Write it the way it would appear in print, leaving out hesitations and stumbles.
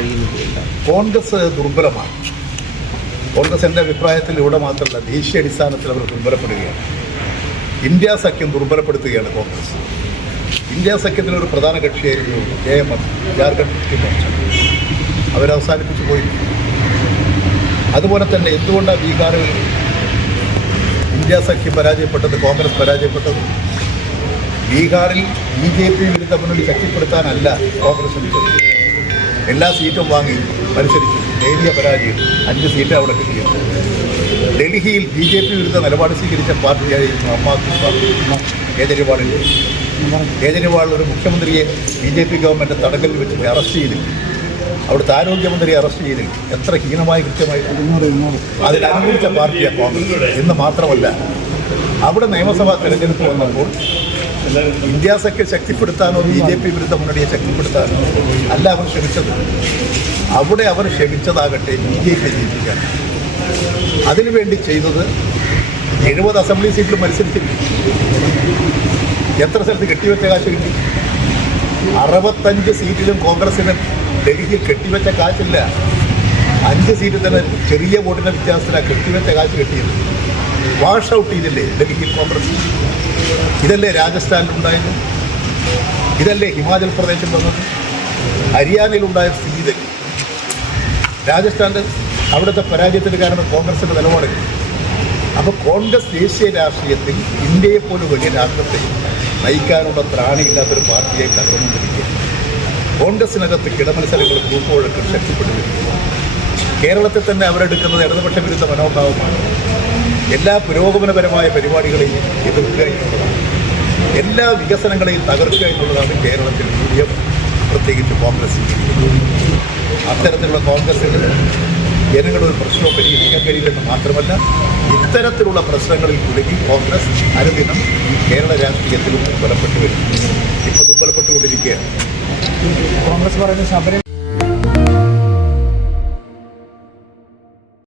കഴിയുന്നത്? കോൺഗ്രസ് ദുർബലമാണ്. കോൺഗ്രസ് എൻ്റെ അഭിപ്രായത്തിൽ ഇവിടെ മാത്രമല്ല, ദേശീയ അടിസ്ഥാനത്തിൽ അവർ ദുർബലപ്പെടുകയാണ്. ഇന്ത്യ സഖ്യം ദുർബലപ്പെടുത്തുകയാണ് കോൺഗ്രസ്. ഇന്ത്യ സഖ്യത്തിലൊരു പ്രധാന കക്ഷിയായിരുന്നു JMM, ജാർഖണ്ഡ് മുക്തി മോർച്ച. അവരവസാനിപ്പിച്ചു പോയി. അതുപോലെ തന്നെ എന്തുകൊണ്ടാണ് ബീഹാറിൽ ഇന്ത്യ സഖ്യം പരാജയപ്പെട്ടത്, കോൺഗ്രസ് പരാജയപ്പെട്ടത്? ബീഹാറിൽ BJP വിരുദ്ധ മുന്നണി ശക്തിപ്പെടുത്താനല്ല കോൺഗ്രസ് ശ്രമിച്ചത്. എല്ലാ സീറ്റും വാങ്ങി മത്സരിച്ചു, നേരിയ പരാജയം, 5 സീറ്റ് അവിടെ കിട്ടിയത്. ഡൽഹിയിൽ BJP വിരുദ്ധ നിലപാട് സ്വീകരിച്ച പാർട്ടിയായിരുന്നു ആം ആദ്മി പാർട്ടി. കേജ്രിവാൾ ഒരു മുഖ്യമന്ത്രിയെ BJP ഗവൺമെൻറ് തടങ്കലിൽ വെച്ചിട്ട് അറസ്റ്റ് ചെയ്തില്ല. അവിടുത്തെ ആരോഗ്യമന്ത്രിയെ അറസ്റ്റ് ചെയ്തില്ല. എത്ര ഹീനമായി കൃത്യമായി അതിനനുകൂലിച്ച പാർട്ടിയാണ് കോൺഗ്രസ്. എന്ന് മാത്രമല്ല, അവിടെ നിയമസഭാ തെരഞ്ഞെടുപ്പ് വന്നപ്പോൾ ഇന്ത്യ സഖ്യം ശക്തിപ്പെടുത്താനോ BJP വിരുദ്ധ മുന്നണിയെ ശക്തിപ്പെടുത്താനോ അല്ല അവർ ശ്രമിച്ചത്. അവിടെ അവർ ശ്രമിച്ചതാകട്ടെ BJP ജയിപ്പിക്കാൻ. അതിനുവേണ്ടി ചെയ്തത് 70 അസംബ്ലി സീറ്റിൽ മത്സരിച്ചില്ല. എത്ര സ്ഥലത്ത് കെട്ടിവെച്ച കാശ് കിട്ടി? 65 സീറ്റിലും കോൺഗ്രസിന് ഡൽഹിയിൽ കെട്ടിവെച്ച കാശില്ല. 5 സീറ്റിൽ തന്നെ ചെറിയ വോട്ടിൻ്റെ വ്യത്യാസത്തിലാണ് കെട്ടിവെച്ച കാശ് കിട്ടിയത്. വാഷ് ഔട്ട് ചെയ്തില്ലേ ഡൽഹിയിൽ കോൺഗ്രസ്? ഇതല്ലേ രാജസ്ഥാനിലുണ്ടായത്? ഇതല്ലേ ഹിമാചൽ പ്രദേശിൽ വന്നത്? ഹരിയാനയിലുണ്ടായ സ്ഥിതി തന്നെ. രാജസ്ഥാനിൽ അവിടുത്തെ പരാജയത്തിന് കാരണം കോൺഗ്രസിൻ്റെ നിലപാടില്ല. അപ്പോൾ കോൺഗ്രസ് ദേശീയ രാഷ്ട്രീയത്തിൽ ഇന്ത്യയെപ്പോലെ വലിയ രാഷ്ട്രത്തെ നയിക്കാനുള്ള ത്രാണിയില്ലാത്തൊരു പാർട്ടിയായി കടന്നുകൊണ്ടിരിക്കുക. കോൺഗ്രസിനകത്ത് കിടമത്സരങ്ങൾ ഗ്രൂപ്പുകളൊക്കെ ശക്തിപ്പെട്ടു വരിക. കേരളത്തിൽ തന്നെ അവരെടുക്കുന്നത് ഇടതുപക്ഷ വിരുദ്ധ മനോഭാവമാണ്. എല്ലാ പുരോഗമനപരമായ പരിപാടികളെയും എതിർക്കുക എന്നുള്ളതാണ്. എല്ലാ വികസനങ്ങളെയും തകർക്കുക എന്നുള്ളതാണ് കേരളത്തിൽ UDF, പ്രത്യേകിച്ച് കോൺഗ്രസ്. അത്തരത്തിലുള്ള കോൺഗ്രസിന് ജനങ്ങളൊരു പ്രശ്നവും പരിഹരിക്കാൻ കഴിയില്ലെന്ന് മാത്രമല്ല, ഇത്തരത്തിലുള്ള പ്രശ്നങ്ങളിൽ കുടുങ്ങി കോൺഗ്രസ് അനുദിനം ഈ കേരള രാഷ്ട്രീയത്തിലും ദുർബലപ്പെട്ടു വരും. ഇപ്പോൾ ദുർബലപ്പെട്ടുകൊണ്ടിരിക്കുകയാണ്. കോൺഗ്രസ് പറയുന്ന ശബരിമല